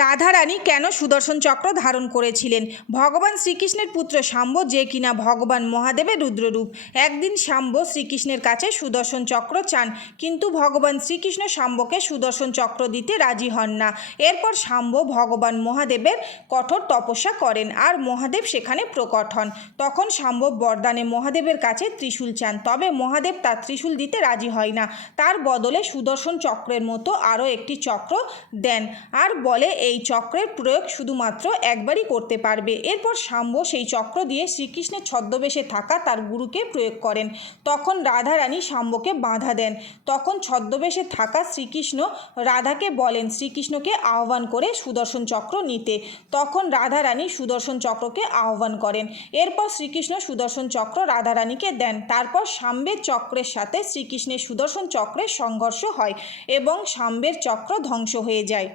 রাধারানী কেন সুদর্শন চক্র ধারণ করেছিলেন? ভগবান শ্রীকৃষ্ণের পুত্র শাম্ব, যে কিনা ভগবান মহাদেবের রুদ্ররূপ। একদিন শাম্ব শ্রীকৃষ্ণের কাছে সুদর্শন চক্র চান, কিন্তু ভগবান শ্রীকৃষ্ণ শাম্বকে সুদর্শন চক্র দিতে রাজি হন না। এরপর শাম্ব ভগবান মহাদেবের কঠোর তপস্যা করেন, আর মহাদেব সেখানে প্রকট হন। তখন শাম্ব বরদানে মহাদেবের কাছে ত্রিশূল চান, তবে মহাদেব তার ত্রিশূল দিতে রাজি হয় না। তার বদলে সুদর্শন চক্রের মতো আরও একটি চক্র দেন, আর বলে এই চক্রের প্রয়োগ শুধুমাত্র একবারই করতে পারবে। এরপর শাম্ব সেই চক্র দিয়ে শ্রীকৃষ্ণের ছদ্মবেশে থাকা তার গুরুকে প্রয়োগ করেন। তখন রাধারানী শাম্বকে বাধা দেন। তখন ছদ্মবেশে থাকা শ্রীকৃষ্ণ রাধাকে বলেন শ্রীকৃষ্ণকে আহ্বান করে সুদর্শন চক্র নিতে। তখন রাধারানী সুদর্শন চক্রকে আহ্বান করেন। এরপর শ্রীকৃষ্ণ সুদর্শন চক্র রাধারানীকে দেন। তারপর শাম্বের চক্রের সাথে শ্রীকৃষ্ণের সুদর্শন চক্রের সংঘর্ষ হয় এবং শাম্বের চক্র ধ্বংস হয়ে যায়।